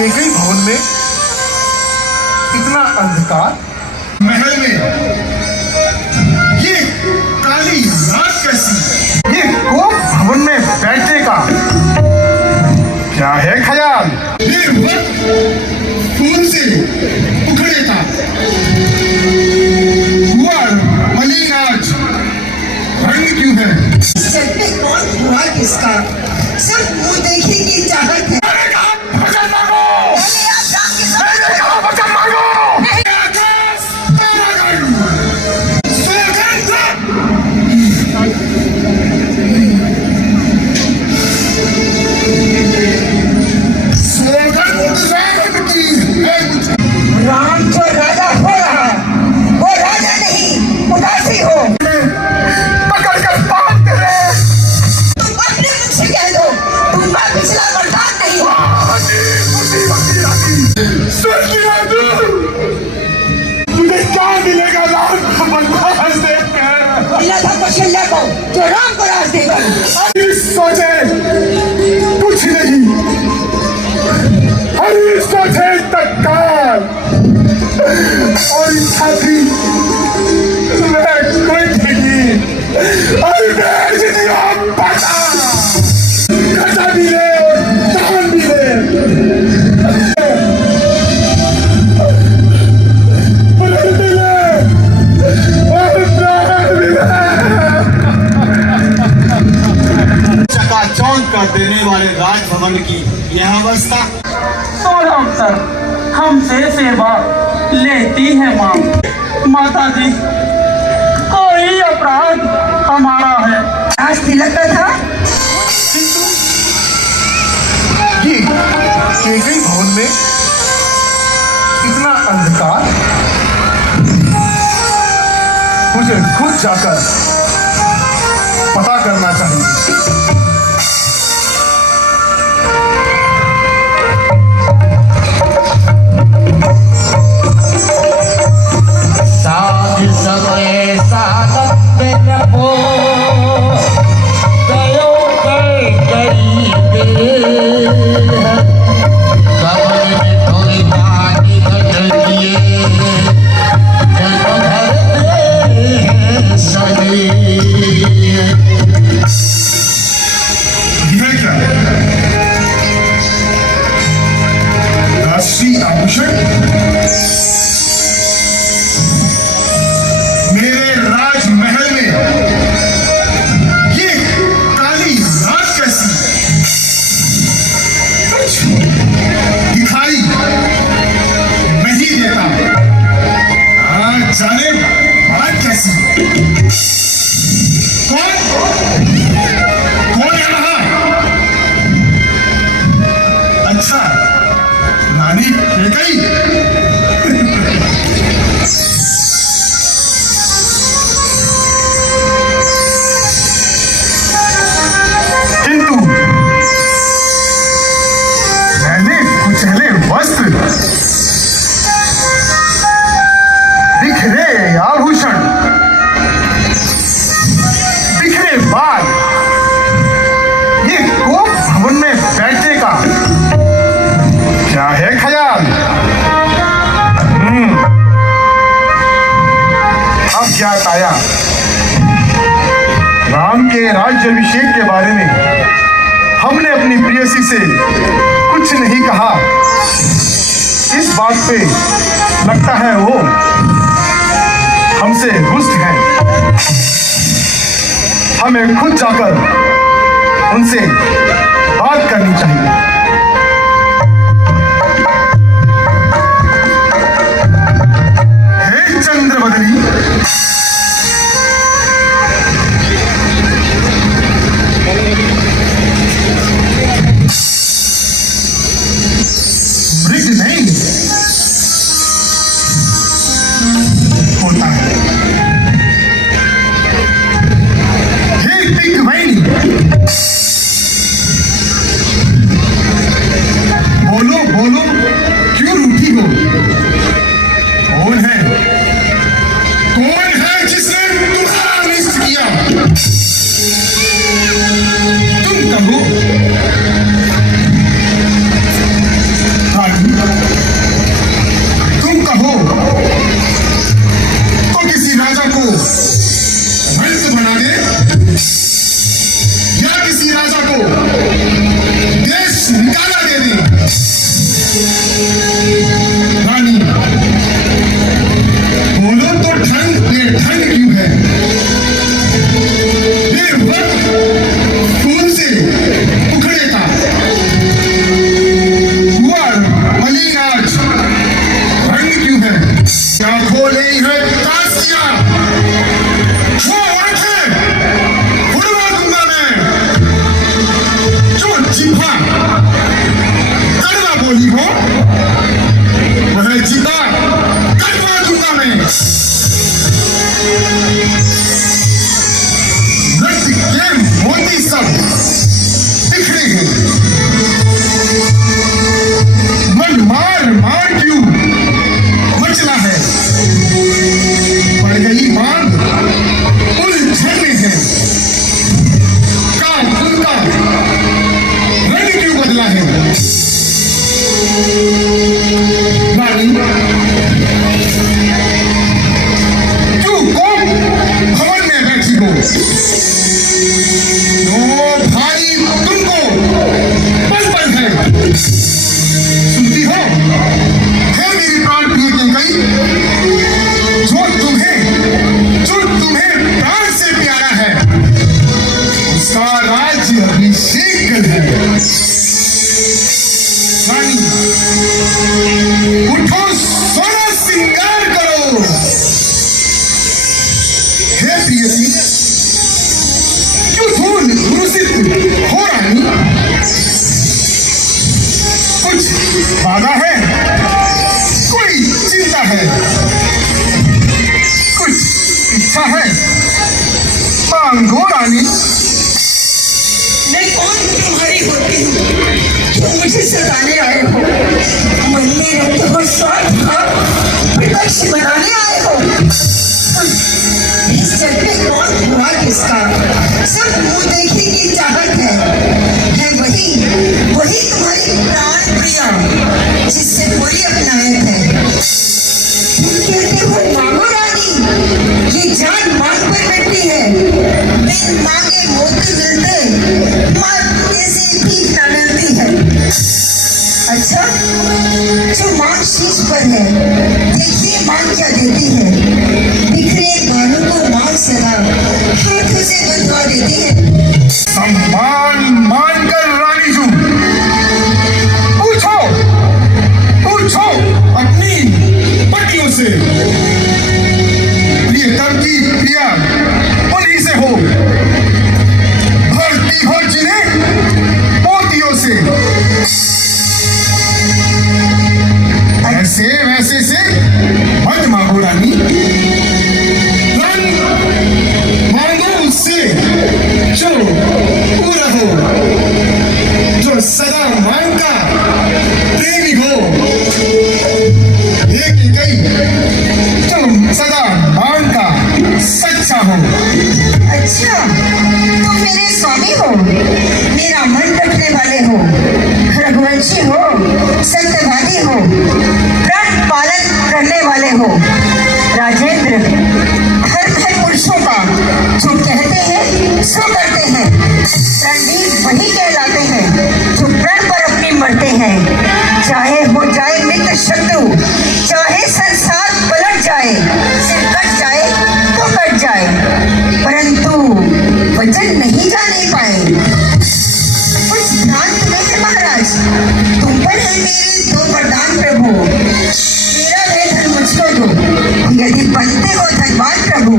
केकई भवन में इतना अंधकार, महल में ये काली रात कैसी? ये कोप भवन में बैठने का क्या है ख्याल? ये वक्त फूल से उखड़े था, हुआ मलिन आज रंग क्यों है? चलते कौन हुआ किसका, सब मुंह देखने की चाहत है। राम को राजा हो रहा, वो राजा नहीं उदासी हो। पकड़ कर बांध रहे। तुम अपने मुझ से कह दो, तुम पर पिछला बर्दाश्त नहीं हो। तुझे क्या मिलेगा राम को बर्दाश्त से? मिला था कौशल्या को जो राम को राज देगा। सोचे कुछ नहीं, हरी सोचे तत्काल और इच्छा थी मैं कोई नहीं और मैं जितना पता कटा भी ले दान भी ले चकाचौंध कर देने वाले राजभवन की यह अवस्था। सोलम सर हमसे सेवा लेती है माँ। माता जी कोई अपराध हमारा है। आज तिलक का था। ये केकई भवन में इतना अंधकार, मुझे खुद जाकर पता करना चाहिए। यह क्या राष्ट्रीय आभूषण मेरे राजमहल में, ये काली रात कैसी? दिखाई नहीं देता, आज जाने बात कैसी? कौन है वहां? अच्छा रानी केकई। किंतु मैंने कुचले वस्त्र, बिखरे आभूषण, बिखरे बाल, ये कोप भवन में बैठने का क्या है ख्याल? अब ज्ञात आया राम के राज्याभिषेक के बारे में हमने अपनी प्रेयसी से कुछ नहीं कहा। इस बात पे लगता है वो हमसे रुष्ट हैं। हमें खुद जाकर उनसे बात करनी चाहिए। हे चंद्रवदनी, मृग नहीं होता है। हे दिग्वैनी, बोलो बोलो क्यों रूठी हो? कौन है जिसने तुम्हारा अनिष्ट किया? तुम कहो रानी, बोलो तो ठंड बेठंड क्यों है? बेवक्त फूल से उखड़े का हुआ मलिन आज रंग क्यों है? क्या खोले है तासिया, वो आंखें उड़वा दूंगा मैं, जो जिह्वा कड़वा बोली हो वह जीता कड़वा दूंगा मैं। नृत्य के मोती सब बिखरे हैं, मन मार मार क्यों मचला है? पड़ गई मांग उलझन में है, का उनका रंग क्यों बदला है? रानी, क्यों कौन भवन में बैठी हो? दो भाई तुमको पल पल है, सुनती हो? है मेरी प्राण प्रिय केकई, जो तुम्हें प्राण से प्यारा है, उसका राज्य अभिषेक है। रानी, उठो, सोना श्रृंगार करो। हे प्रियसी, क्यों धूल दूषित हो रानी? कुछ बाधा है, कोई चिंता है, कुछ इच्छा है, मांगो रानी। मैं कौन तुम्हारी होती हूँ, तुम मुझे सताने आए हो? मरने रहते हो स्वार्थ का विपक्ष बनाने आए हो? इस जग में कौन हुआ किसका? सब मुंह देखने की चाहत है वही तुम्हारी प्राण प्रिया जिससे पूरी अपनायत है। तुम कहते हो मांगो रानी, ये जान मांग पर बैठी है, बिन मांगे मोती मिलते माँ जैसे भीख न मिलती है। अच्छा, जो मांग शीश पर है, देखिए मांग क्या देती है। बिखरे बालों को मांग सदा हाथों से बंधवा देती है। सम्मान मानकर रानी जू, पूछो अपनी पतियों से, प्रियतम की प्रिया उन्हीं से हो, भरती हो जिन्हें मोतियों से, ऐसे वैसे से मत मांगो रानी। मांगो उससे जो पूरा हो, जो सदा मांग का प्रेमी हो। एक कई तुम सदा मांग का सच्चा हो। अच्छा, तुम मेरे स्वामी हो, मेरा मन रखने वाले हो, रघुवंशी हो, सत्यवादी हो, व्रत पालन करने वाले हो। राजेंद्र, हर पुरुषों का जो कहते हैं सो करते हैं, रणवीर वही कहलाते हैं जो प्रण पर अपनी मरते हैं। चाहे हो जाए मित्र शत्रु, चाहे संसार पलट जाए, सिर कट जाए तो कट जाए, परंतु वचन नहीं जाने पाए। कुछ ध्यान तुम्हें है महाराज, तुम पर है मेरे दो वरदान प्रभु। मेरा है धन मुझको दो, यदि बनते हो धनवान प्रभु।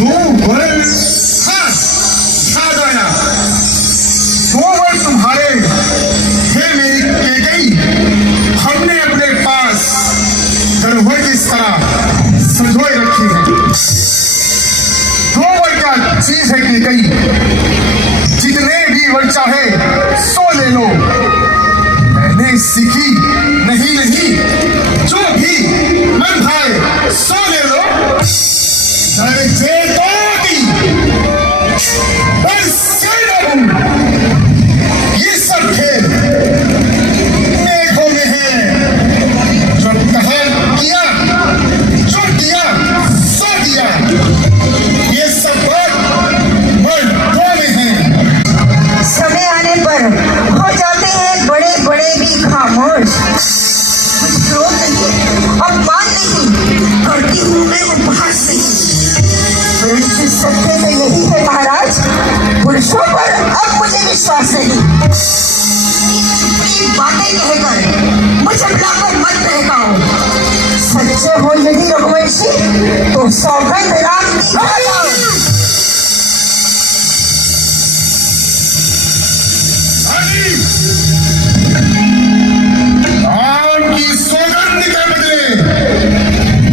दो वर, हाँ, दो वर तुम्हारे हे मेरी केकई, हमने अपने पास धरोहर की तरह संजोए रखी है। दो वर क्या चीज है केकई, जितने भी वर चाहे सो ले लो। मैंने सीखी नहीं जो भी मन भाए सो ले लो। दर्जे तोड़ी, बरसे लगूं, ये सब खेल मेघों में है। जो कहा किया, जो दिया सो दिया, ये सब बात मर्दों में है। समय आने पर हो जाते हैं रानी कहकर मुझे को मत बहकाओ। सच्चे हो यदि रघुवंशी तो सौगंध राम की खा जाओ। राम की सौगंध के बदले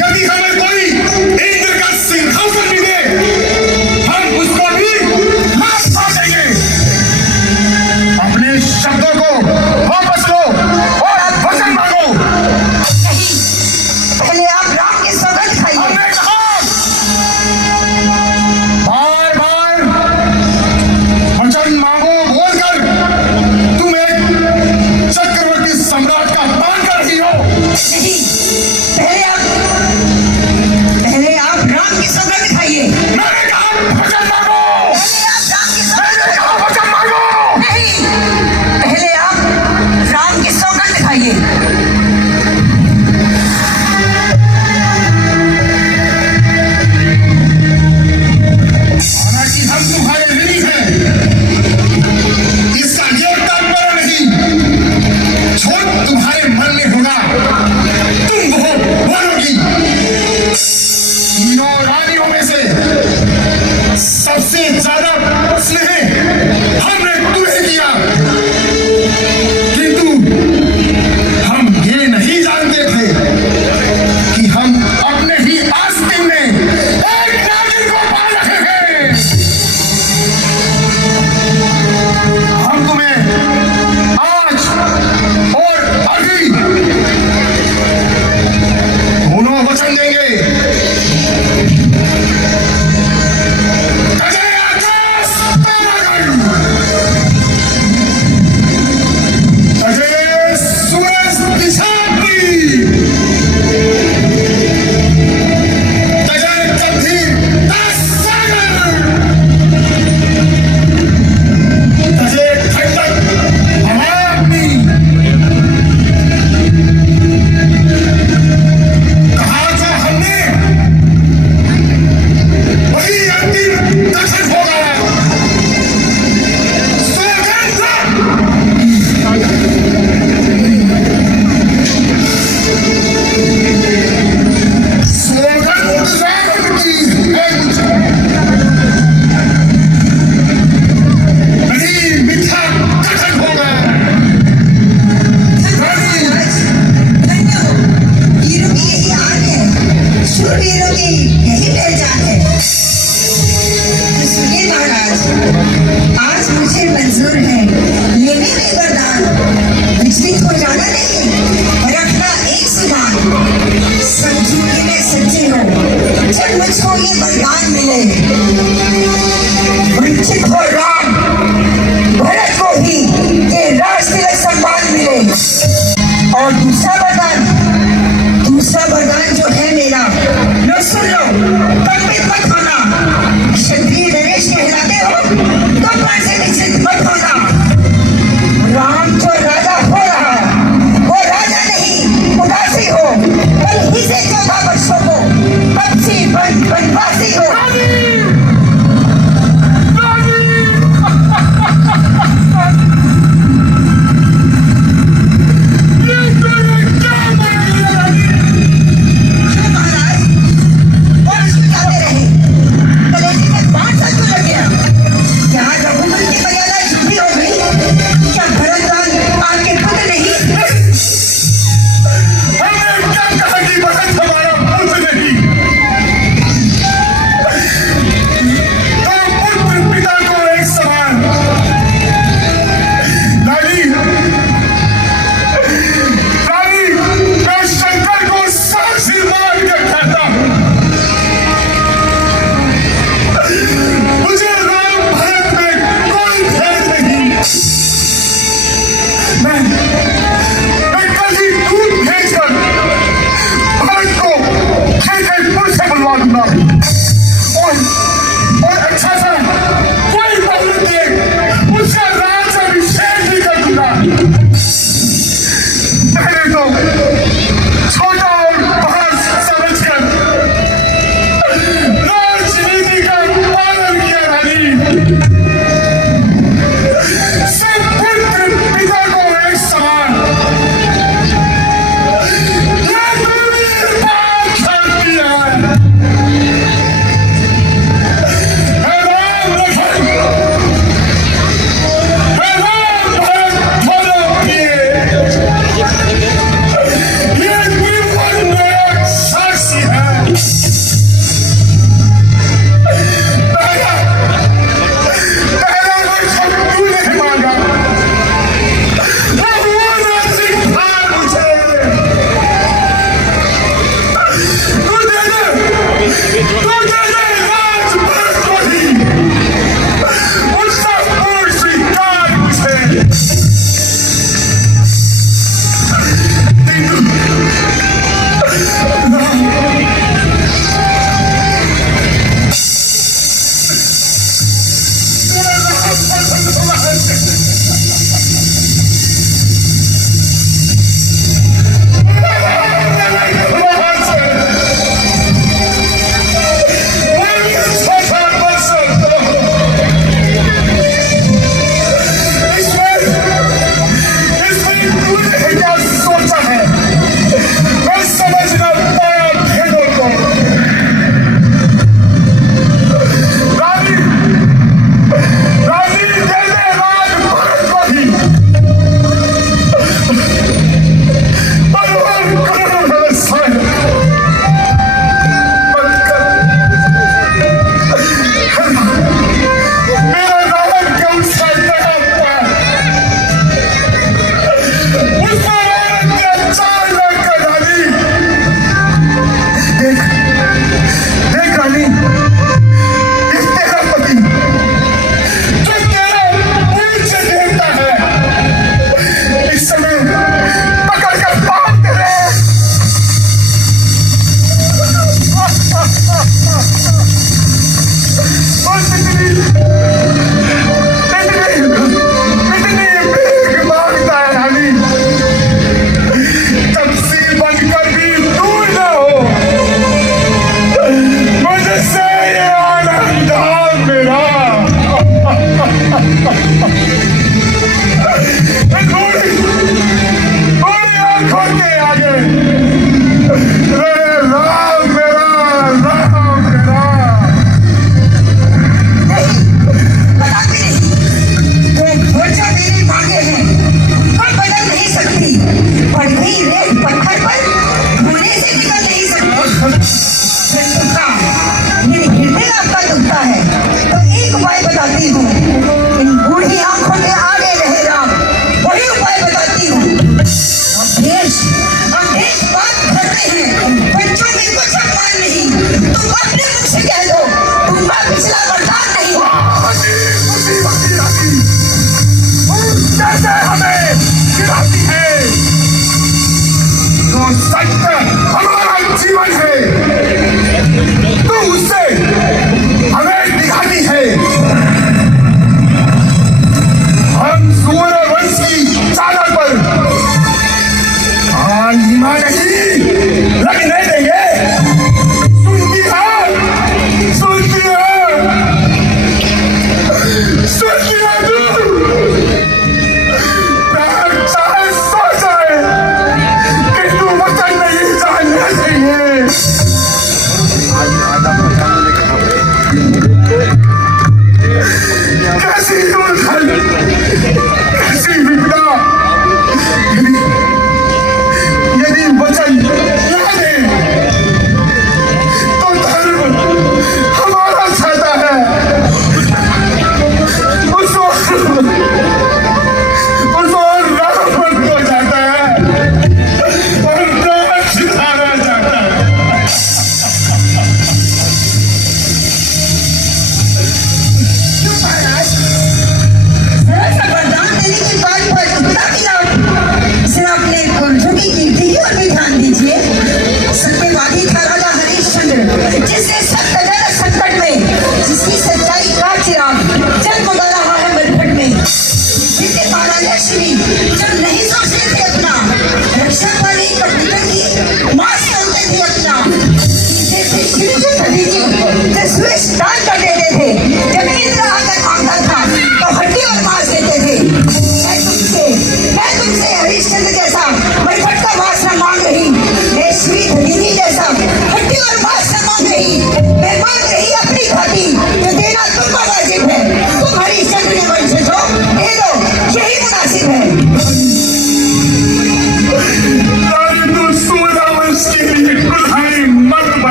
यदि हमें कोई इंद्र का सिंहासन भी दे, हम उसको भी माफ कर देंगे। अपने शब्दों को वापस लो और वचन मांगो। नहीं, पहले आप राम की सौगंध खाइए। हमने कहा बार बार वचन मांगो बोलकर तुम एक चक्रवर्ती सम्राट का अपमान कर रही हो। नहीं, पहले आप राम की सौगंध खाइए। मैंने कहा वचन मांगो। पहले आप राम की सौगंध मैंने कहा वचन मांगो। नहीं, पहले आप राम की सौगंध खाइए। हालांकि हम तुम्हारे ऋणी हैं, इसका ये तात्पर्य नहीं जो तुम्हारे मन में होगा तुम वो बोलोगी। तीनों रानियों में से सबसे ज्यादा स्नेह हमने तुम्हें किया, किंतु हम ये नहीं जानते थे कि हम अपने ही आस्तीन में एक नागिन को पा रहे हैं। हम तुम्हें आज और अभी दोनों वचन देंगे। गजे आकाश तारागण, गजे सूरज दिशाती, गजे गंभीर सागर, गजे खंडक अमाग्नि। कहा जो हमने वही अंतिम दर्शन होगा। सौगंध सौगंध रावण की है मुझे। नहीं मिथ्या कथन होगा। धन्य हो, वीरों की यही आन है, शूरवीरों की यही पहचान है। तो सुनिए महाराज, आज मुझे मंजूर है लेने में वरदान। विचलित हो जाना नहीं, रखना एक समान। समझू कि मैं सच्ची हूँ जब मुझको ये वरदान मिले। वंचित हो राम भरत को ही ये राज तिलक सम्मान मिले। और दूसरा वरदान जो है मेरा, लो सुन लो, कंपित मत होना। क्षत्रिय नरेश कहलाते हो तो पर से विचलित मत होना। राम जो राजा हो रहा, वो राजा नहीं उदासी हो, बल्कि से 14 वर्षों को पक्षी वनवासी हो। ये तो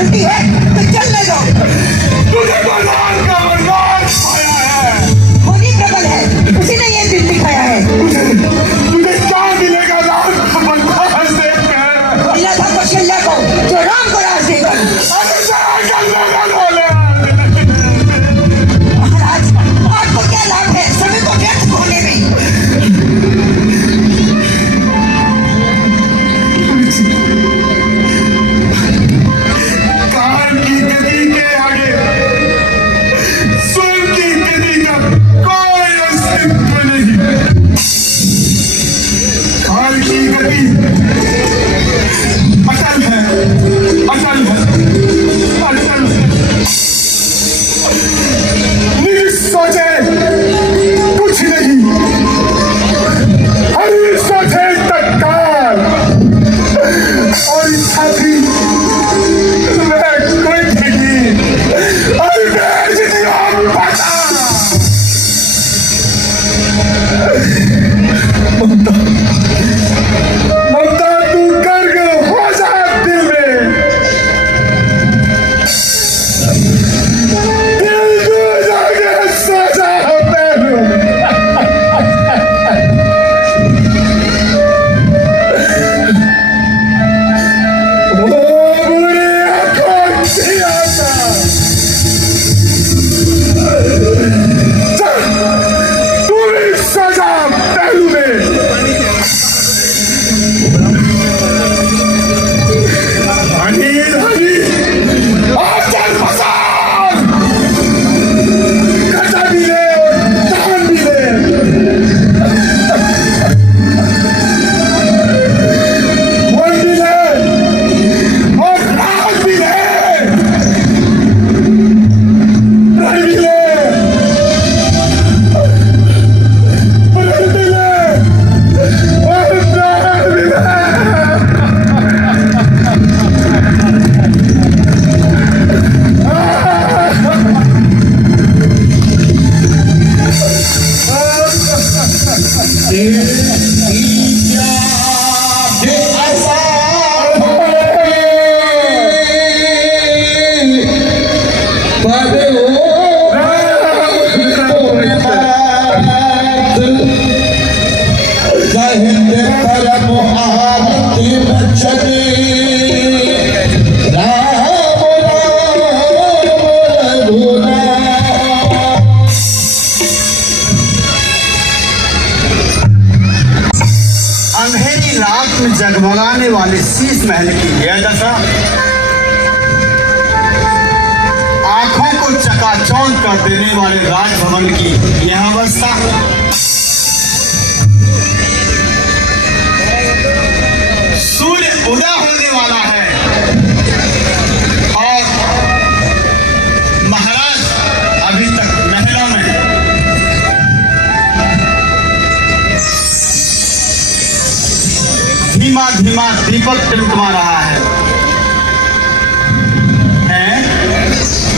गलती है तो चलने दो। तुझे बलवान का वरदान पाया है। होनी प्रबल है, उसी ने ये दिल दिखाया है। तुझे क्या मिलेगा राम का वरदान देकर? मिला था कौशल्या को जो राम को राज देकर। महाराज, आपको क्या लाभ है समय को व्यर्थ होने में? काल की गति के आगे स्वयं की गति का कोई अस्तित्व नहीं। काल की गति अटल है, अटल है, अटल है। सोचे कुछ नहीं, हरी सोचे तत्काल और इच्छा थी मैं कोई नहीं और बेच दिया पता। ममता, ममता तू गर्ग हो जा दिल में। दिल को जाके सो जा पैरों में। ओ बुरी आंखों की आशा। चल, तू भी सो जा पैरों में। अनिल हनी और चल फसान। खजा भी ले, जान भी ले। मन भी ले और राज भी ले। रण भी ले, प्रण भी ले और प्राण भी ले। अंधेरी रात में जगमगाने वाले शीश महल की यह दशा, आंखों को चकाचौंध कर देने वाले राजभवन की यह अवस्था, सूर्य उदय होने वाला है और महाराज अभी तक महलों में धीमा धीमा दीपक टिमटिमा रहा है।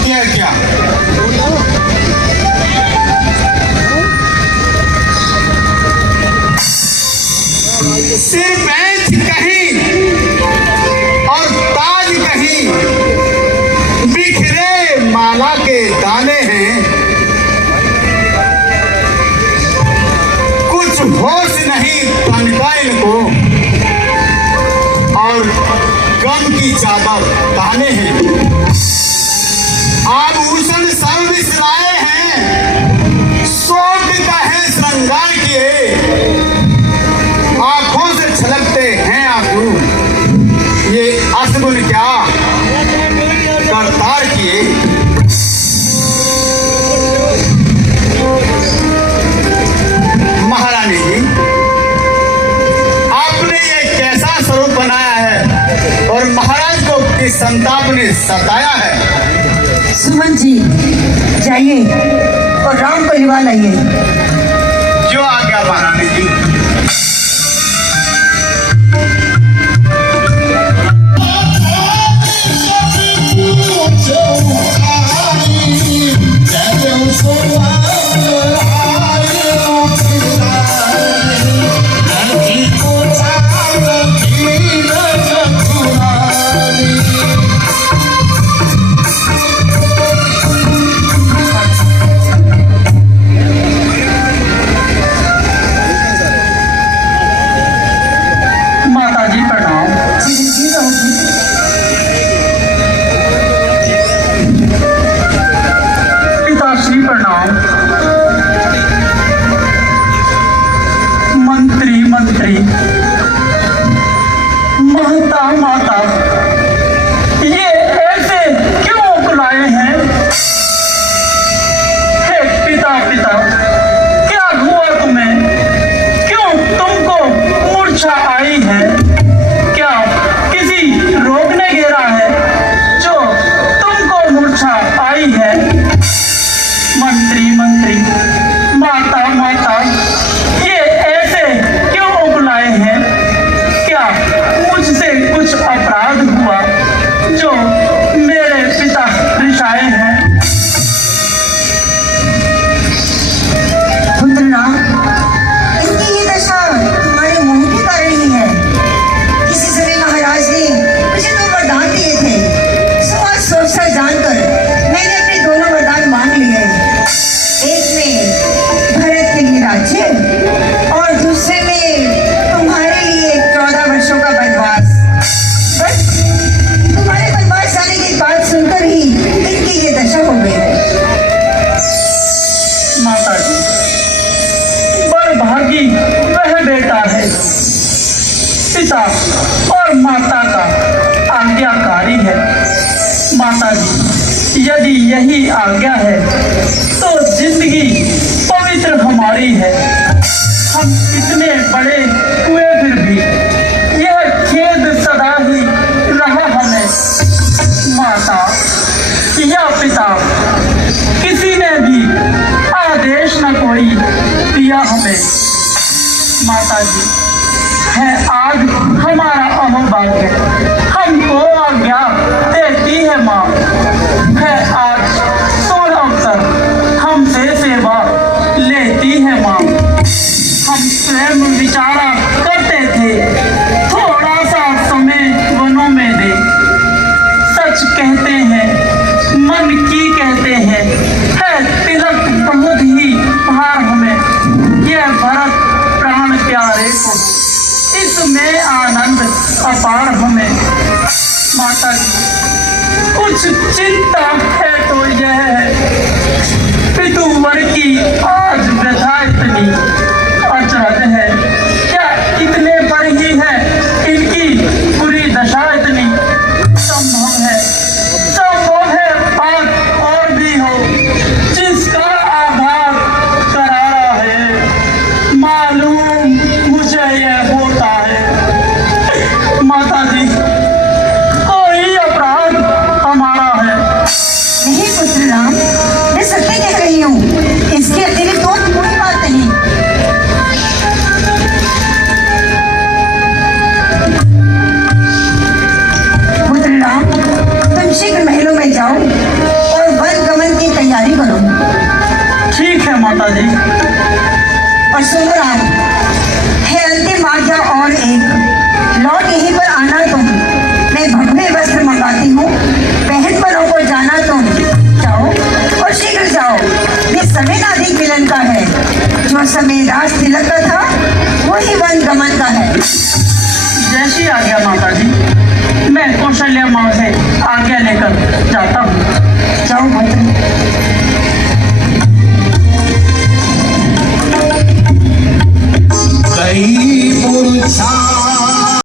क्या क्या सिर पैंच कहीं और ताज कहीं, बिखरे माला के दाने हैं। कुछ होश नहीं तनका इनको और गम की चादर ताने हैं। आभूषण सब विसराए हैं, शोक का है श्रृंगार किए, आंखों से छलकते हैं आंसू। ये असगुन क्या करतार किए। महारानी जी, आपने ये कैसा स्वरूप बनाया है और महाराज को किस संताप ने सताया है। सुमन जी, जाइए और राम को लिवा लाइए। जो आ गया महारानी जी। माता जी, यदि यही आज्ञा है तो जिंदगी पवित्र हमारी है। हम कितने बड़े हुए फिर भी यह खेद सदा ही रहा हमें। माता या पिता किसी ने भी आदेश न कोई दिया हमें। माता जी, है आज हमारा अहोभाग्य, हमको आज्ञा देती है माँ। है आज सोलह अवसर हमसे सेवा लेती है माँ। हम स्वयं विचारा करते थे, थोड़ा सा समय वनों में दे। सच कहते हैं, मन की कहते हैं, है तिलक बहुत ही भार हमें। यह भरत प्राण प्यारे को, इसमें आनंद अपार हमें। माता जी, कुछ चिंता है तो यह है, पितुवर की आज व्यथा इतनी अचरज है। क्या इतने पर ही है इनकी बुरी दशा इतनी? संभव है बात और भी हो, जिसका आघात करारा है। मालूम मुझे यह होता है। माता जी, कोई अपराध हमारा है? नहीं पुत्र राम, मैं सत्य कह रही हूँ, इसके अतिरिक्त और कोई बात नहीं। पुत्र राम, तुम शीघ्र महलों में जाओ और वन गमन की तैयारी करो। ठीक है माता जी। और सुनो राम, है अंतिम आज्ञा और एक, लौट यहीं पर आना तुम। मैं भगवे वस्त्र मंगाती हूँ, बहनपनों को जाना तुम। जाओ और शीघ्र जाओ, ये समय नादिक मिलन का है। जो समय राज तिलक का था, वही वन गमन का है। जैसी आज्ञा माता जी।